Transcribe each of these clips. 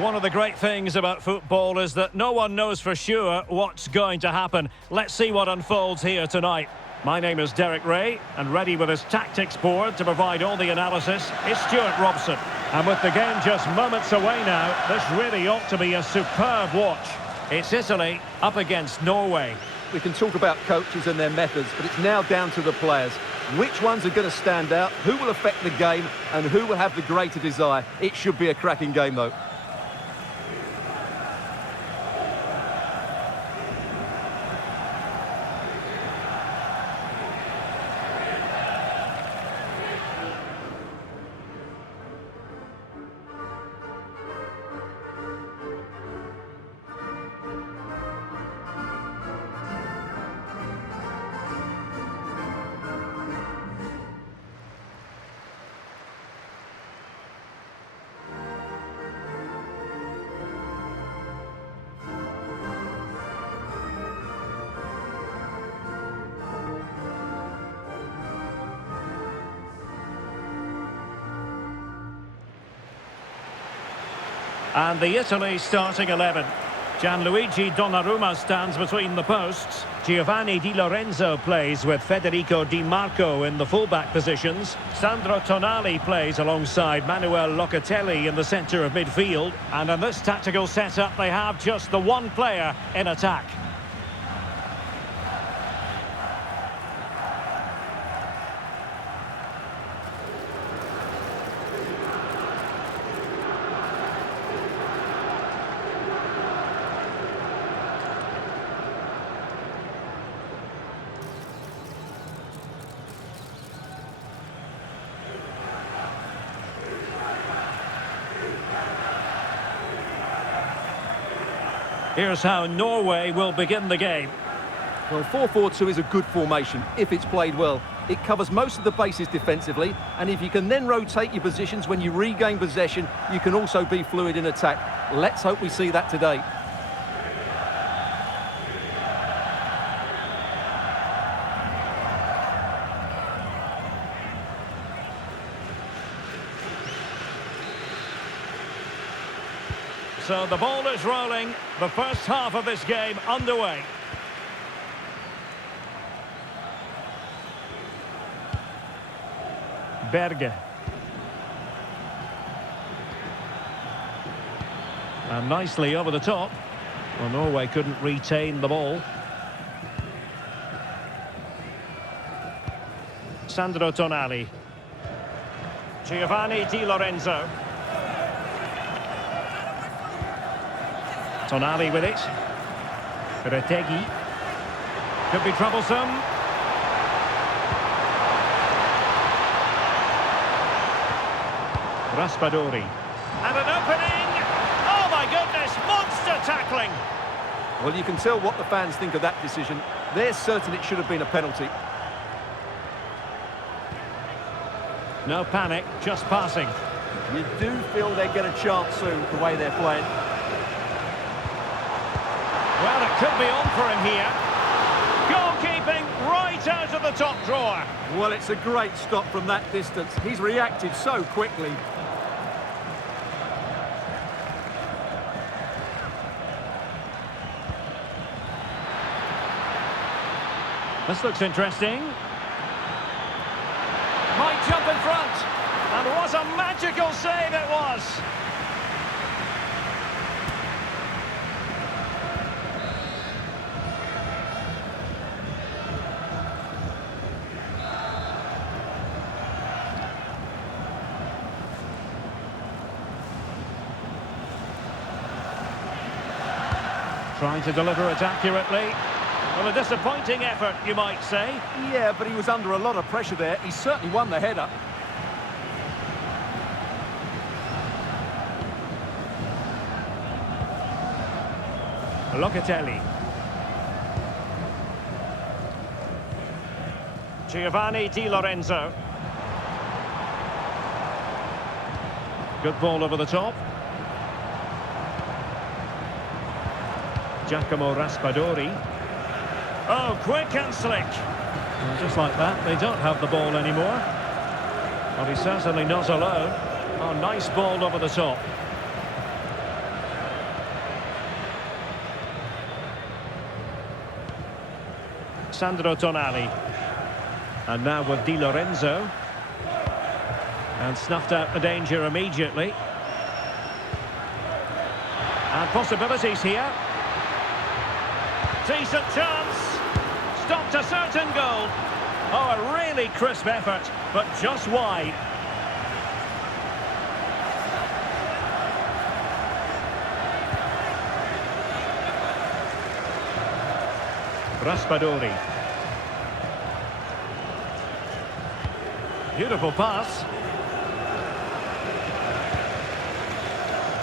One of the great things about football is that no one knows for sure what's going to happen. Let's see what unfolds here tonight. My name is Derek Ray, and ready with his tactics board to provide all the analysis is Stuart Robson. And with the game just moments away now, this really ought to be a superb watch. It's Italy up against Norway. We can talk about coaches and their methods, but it's now down to the players. Which ones are going to stand out, who will affect the game, and who will have the greater desire. It should be a cracking game, though. And the Italy starting 11. Gianluigi Donnarumma stands between the posts. Giovanni Di Lorenzo plays with Federico Di Marco in the fullback positions. Sandro Tonali plays alongside Manuel Locatelli in the centre of midfield. And in this tactical setup, they have just the one player in attack. Here's how Norway will begin the game. Well, 4-4-2 is a good formation if it's played well. It covers most of the bases defensively, and if you can then rotate your positions when you regain possession, you can also be fluid in attack. Let's hope we see that today. So the ball is rolling, the first half of this game underway. Berge. And nicely over the top. Well, Norway couldn't retain the ball. Sandro Tonali. Giovanni Di Lorenzo. Tonali with it. Retegui. Could be troublesome. Raspadori. And an opening! Oh my goodness, monster tackling! Well, you can tell what the fans think of that decision. They're certain it should have been a penalty. No panic, just passing. You do feel they get a chance soon, the way they're playing. Well, it could be on for him here. Goalkeeping right out of the top drawer. Well, it's a great stop from that distance. He's reacted so quickly. This looks interesting. Might jump in front. And what a magical save it was. Trying to deliver it accurately. Well, a disappointing effort, you might say. Yeah, but he was under a lot of pressure there. He certainly won the header. Locatelli. Giovanni Di Lorenzo. Good ball over the top. Giacomo Raspadori. Oh, quick and slick. And just like that, they don't have the ball anymore. But he's certainly not alone. Oh, nice ball over the top. Sandro Tonali. And now with Di Lorenzo. And snuffed out the danger immediately. And possibilities here. Decent chance. Stopped a certain goal. Oh, a really crisp effort, but just wide. Raspadori. Beautiful pass.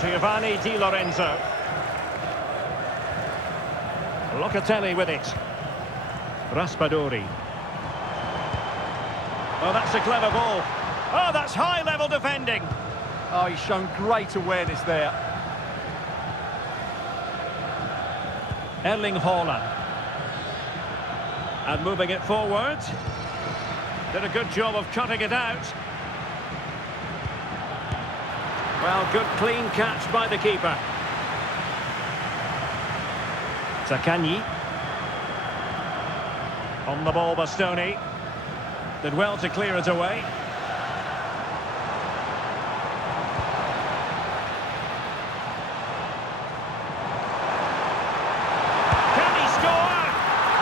Giovanni Di Lorenzo. Locatelli with it. Raspadori. Oh, that's a clever ball. Oh, that's high-level defending. Oh, he's shown great awareness there. Erling Haaland. And moving it forward. Did a good job of cutting it out. Well, good clean catch by the keeper. Zaccagni. On the ball, Bastoni. Did well to clear it away. Can he score?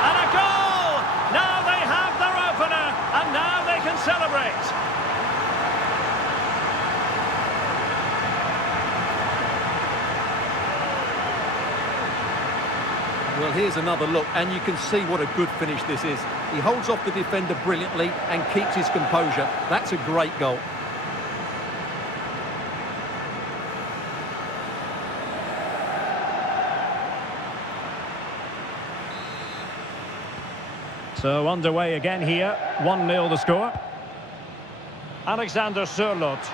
And a goal! Now they have their opener, and now they can celebrate. Well, here's another look, and you can see what a good finish this is. He holds off the defender brilliantly and keeps his composure. That's a great goal. So underway again here. 1-0 the score. Alexander Sørloth.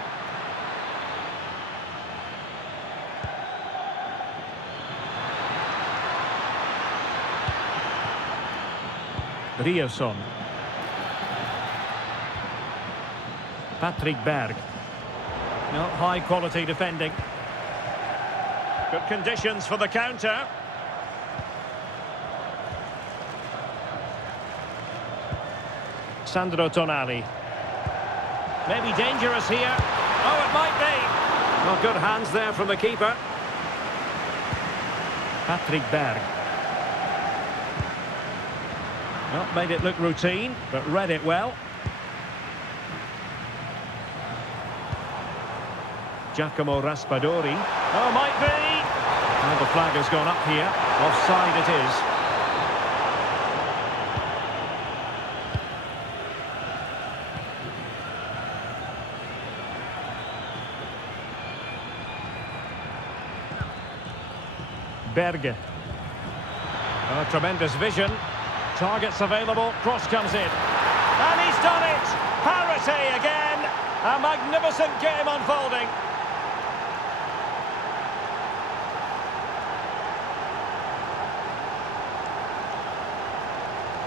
Ryerson. Patrick Berg. No, high quality defending. Good conditions for the counter. Sandro Tonali. Maybe dangerous here. Oh, it might be. Well, good hands there from the keeper. Patrick Berg. Well, made it look routine, but read it well. Giacomo Raspadori. Oh, might be. Well, the flag has gone up here. Offside it is. Berge. Oh, tremendous vision. Targets available, cross comes in. And he's done it! Parity again! A magnificent game unfolding.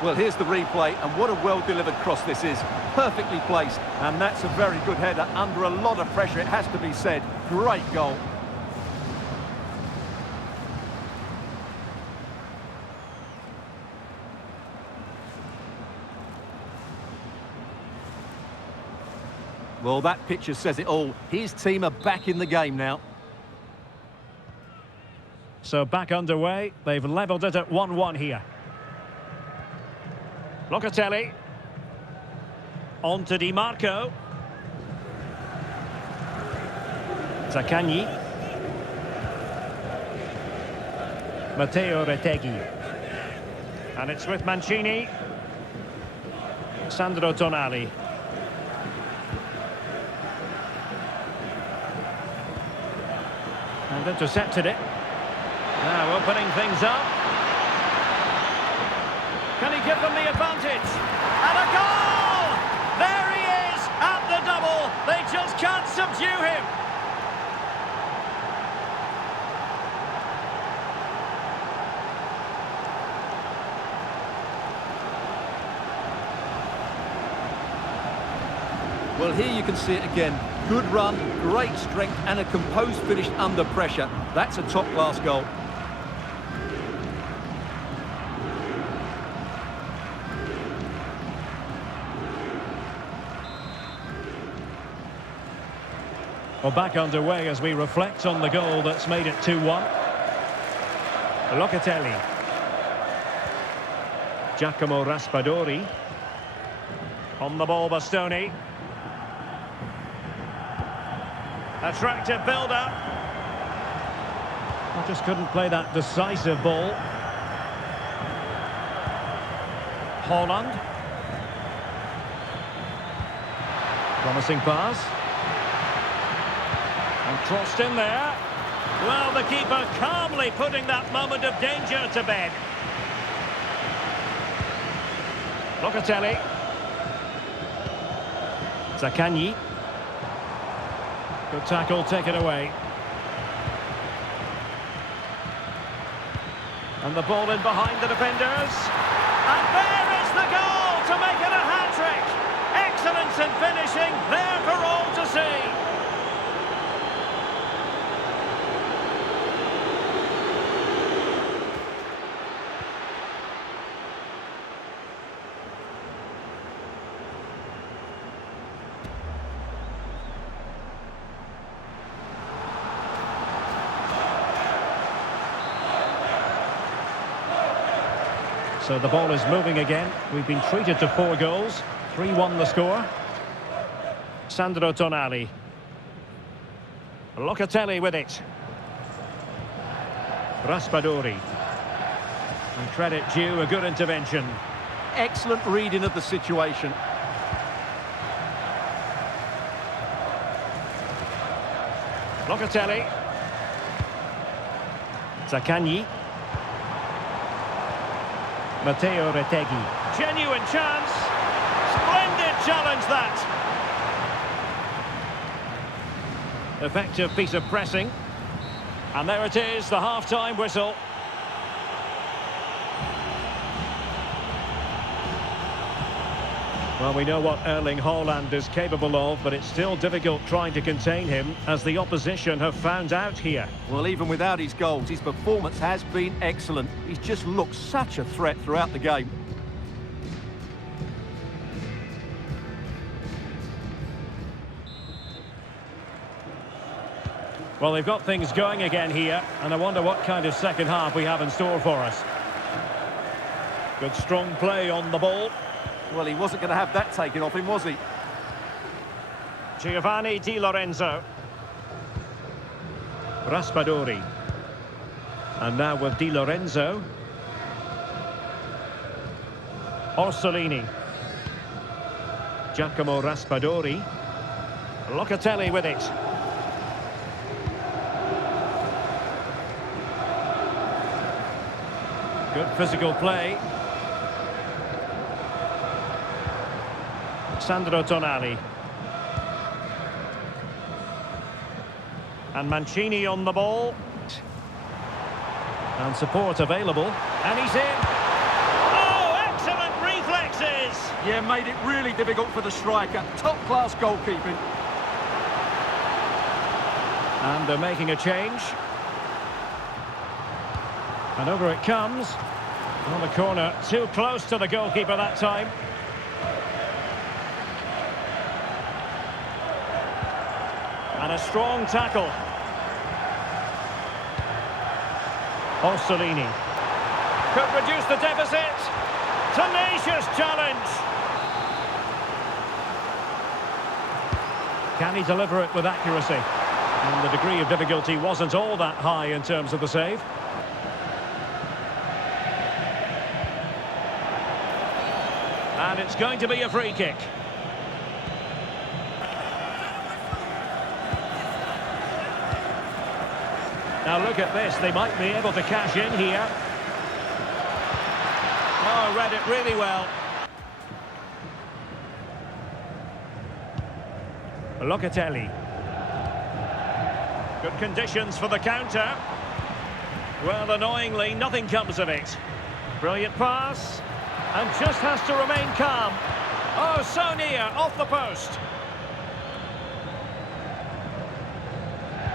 Well, here's the replay, and what a well-delivered cross this is. Perfectly placed, and that's a very good header under a lot of pressure, it has to be said. Great goal. Well, that picture says it all. His team are back in the game now. So back underway. They've levelled it at 1-1 here. Locatelli. On to Di Marco. Zaccagni. Matteo Retegui. And it's with Mancini. Sandro Tonali. And intercepted it. Now opening things up. Can he give them the advantage? And a goal! There he is at the double. They just can't subdue him. Well, here you can see it again. Good run, great strength, and a composed finish under pressure. That's a top-class goal. Well, back underway as we reflect on the goal that's made it 2-1. Locatelli. Giacomo Raspadori. On the ball, Bastoni. Attractive build-up. I just couldn't play that decisive ball. Holland. Promising pass. And crossed in there. Well, the keeper calmly putting that moment of danger to bed. Locatelli. Zaccagni. Good tackle, taken away. And the ball in behind the defenders. And there is the goal to make it a hat-trick. Excellence in finishing, there for all to see. So the ball is moving again. We've been treated to 4 goals. 3-1 the score. Sandro Tonali. Locatelli with it. Raspadori. And credit due, a good intervention. Excellent reading of the situation. Locatelli. Zaccagni. Matteo Retegui. Genuine chance. Splendid challenge that. Effective piece of pressing. And there it is, the half-time whistle. Well, we know what Erling Haaland is capable of, but it's still difficult trying to contain him, as the opposition have found out here. Well, even without his goals, his performance has been excellent. He's just looked such a threat throughout the game. Well, they've got things going again here, and I wonder what kind of second half we have in store for us. Good strong play on the ball. Well, he wasn't going to have that taken off him, was he? Giovanni Di Lorenzo. Raspadori. And now with Di Lorenzo. Orsolini. Giacomo Raspadori. Locatelli with it. Good physical play. Sandro Tonali. And Mancini on the ball. And support available. And he's in. Oh, excellent reflexes! Yeah, made it really difficult for the striker. Top-class goalkeeping. And they're making a change. And over it comes. On the corner, too close to the goalkeeper that time. And a strong tackle. Orsolini. Could reduce the deficit. Tenacious challenge. Can he deliver it with accuracy? And the degree of difficulty wasn't all that high in terms of the save. And it's going to be a free kick. Now look at this, they might be able to cash in here. Oh, read it really well. Locatelli. Good conditions for the counter. Well, annoyingly, nothing comes of it. Brilliant pass. And just has to remain calm. Oh, so near, off the post.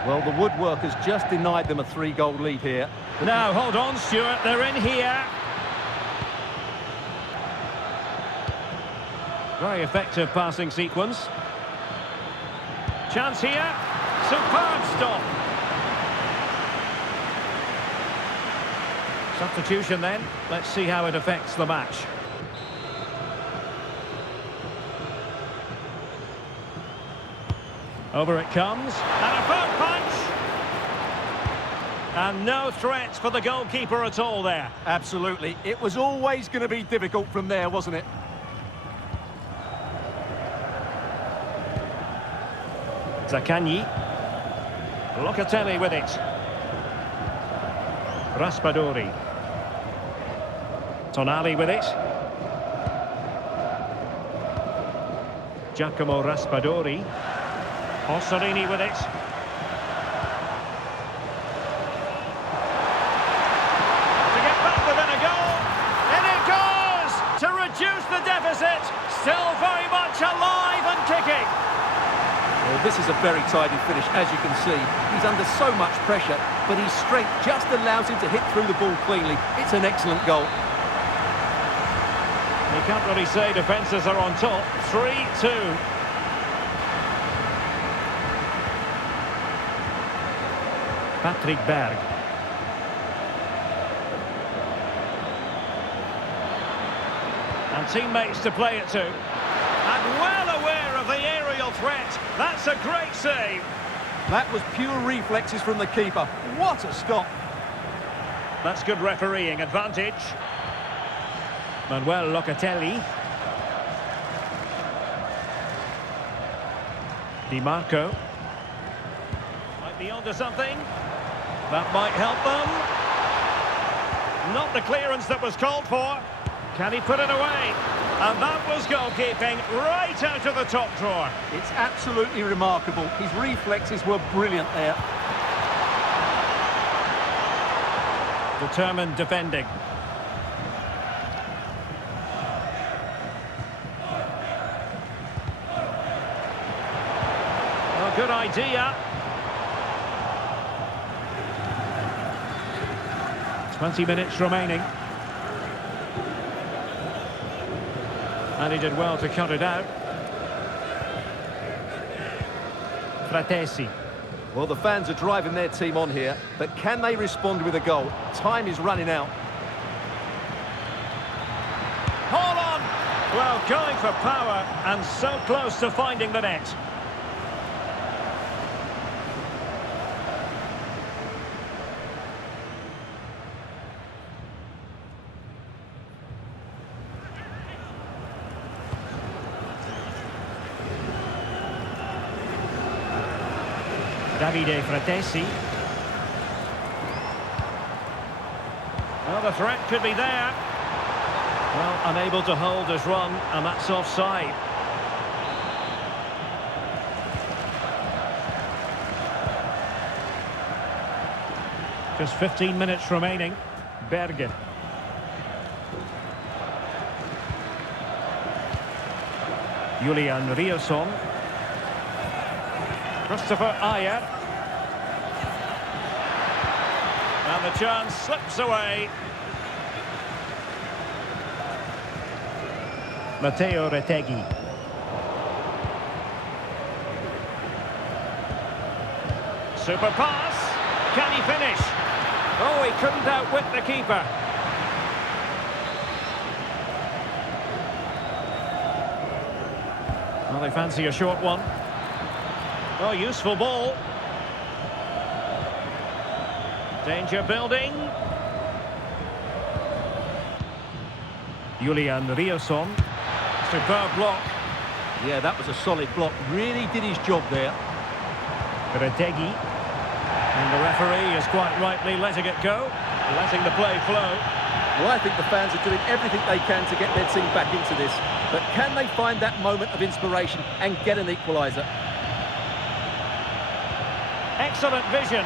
Well, the woodwork has just denied them a 3-goal lead here. Now, hold on, Stuart, they're in here. Very effective passing sequence. Chance here. Superb stop. Substitution then. Let's see how it affects the match. Over it comes. And a first punch. And no threats for the goalkeeper at all there. Absolutely. It was always going to be difficult from there, wasn't it? Zaccagni. Locatelli with it. Raspadori. Tonali with it. Giacomo Raspadori. Ossorini with it. To get back within a goal. In it goes! To reduce the deficit. Still very much alive and kicking. Well, this is a very tidy finish, as you can see. He's under so much pressure, but his strength just allows him to hit through the ball cleanly. It's an excellent goal. You can't really say defences are on top. 3-2. Patrick Berg. And teammates to play it to. And well aware of the aerial threat. That's a great save. That was pure reflexes from the keeper. What a stop. That's good refereeing advantage. Manuel Locatelli. Di Marco. Might be onto something. That might help them. Not the clearance that was called for. Can he put it away? And that was goalkeeping right out of the top drawer. It's absolutely remarkable. His reflexes were brilliant there. Determined defending. Well, good idea. 20 minutes remaining. And he did well to cut it out. Fratesi. Well, the fans are driving their team on here, but can they respond with a goal? Time is running out. Hold on! Well, going for power and so close to finding the net. Davide Fratesi. Well, the threat could be there. Well, unable to hold his run, and that's offside. Just 15 minutes remaining. Berge. Julian Riosson. Christopher Ayer. And the chance slips away. Matteo Retegui. Super pass. Can he finish? Oh, he couldn't outwit the keeper. Well, they fancy a short one. Oh, useful ball. Danger building. Julian Riosson. Superb block. Yeah, that was a solid block. Really did his job there. Retegui. And the referee is quite rightly letting it go. Letting the play flow. Well, I think the fans are doing everything they can to get their team back into this. But can they find that moment of inspiration and get an equaliser? Excellent vision.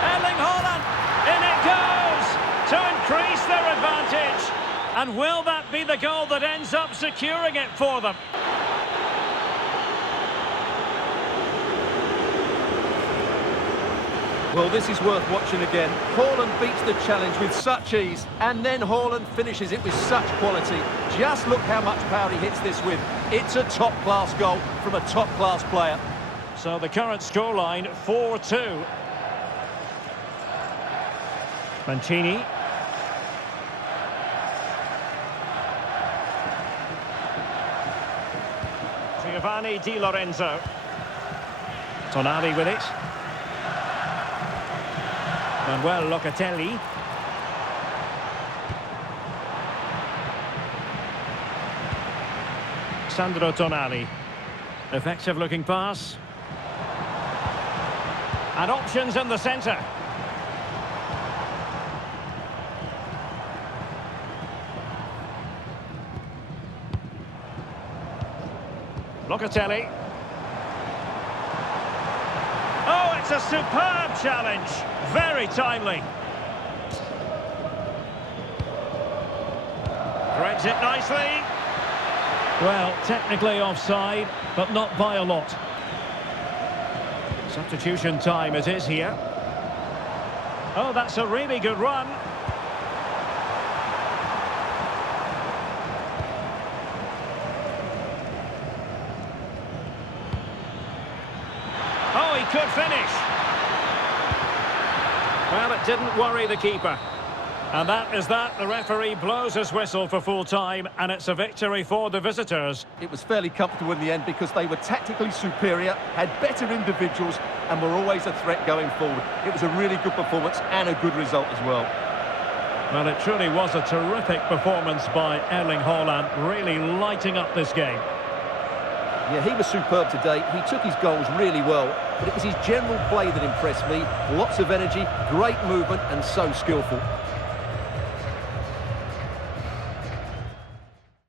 Erling Haaland, in it goes to increase their advantage. And will that be the goal that ends up securing it for them? Well, this is worth watching again. Haaland beats the challenge with such ease, and then Haaland finishes it with such quality. Just look how much power he hits this with. It's a top-class goal from a top-class player. So the current scoreline, 4-2. Mancini. Giovanni Di Lorenzo. Tonali with it. Manuel Locatelli. Sandro Tonali. Effective looking pass. And options in the centre. Locatelli. Oh, it's a superb challenge. Very timely. Threads it nicely. Well, technically offside, but not by a lot. Substitution time it is here. Oh, that's a really good run. Oh, he could finish. Well, it didn't worry the keeper. And that is that. The referee blows his whistle for full time, and it's a victory for the visitors. It was fairly comfortable in the end because they were tactically superior, had better individuals, and were always a threat going forward. It was a really good performance and a good result as well. Well, it truly was a terrific performance by Erling Haaland, really lighting up this game. Yeah, he was superb today. He took his goals really well, but it was his general play that impressed me. Lots of energy, great movement, and so skillful.